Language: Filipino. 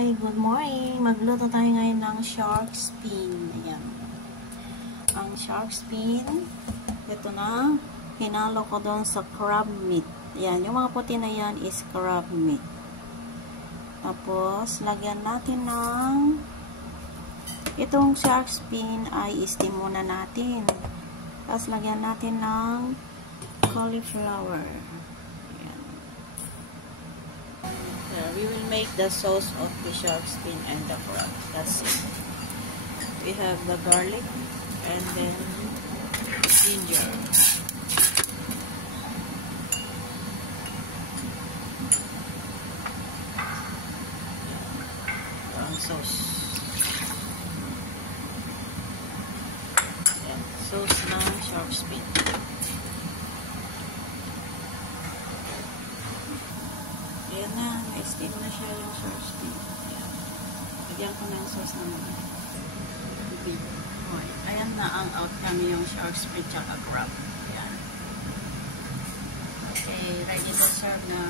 Hi, good morning. Magluto tayo ngayon ng shark fin. Ayan. Ang shark fin, ito na, hinalo ko doon sa crab meat. Ayan, yung mga puti na yan is crab meat. Tapos, lagyan natin ng itong shark fin ay steam muna natin. Tapos, lagyan natin ng cauliflower. We will make the sauce of the shark fin and the crab. That's it. We have the garlic and then ginger. Ang sauce. Ayan, sauce ng shark fin. Ayan na, na-steam na siya yung shark fin. Ayan. Lagyan ko na yung sauce naman. Ayan na ang outcome yung shark fin tsaka crab. Ayan. Okay, ready to serve na.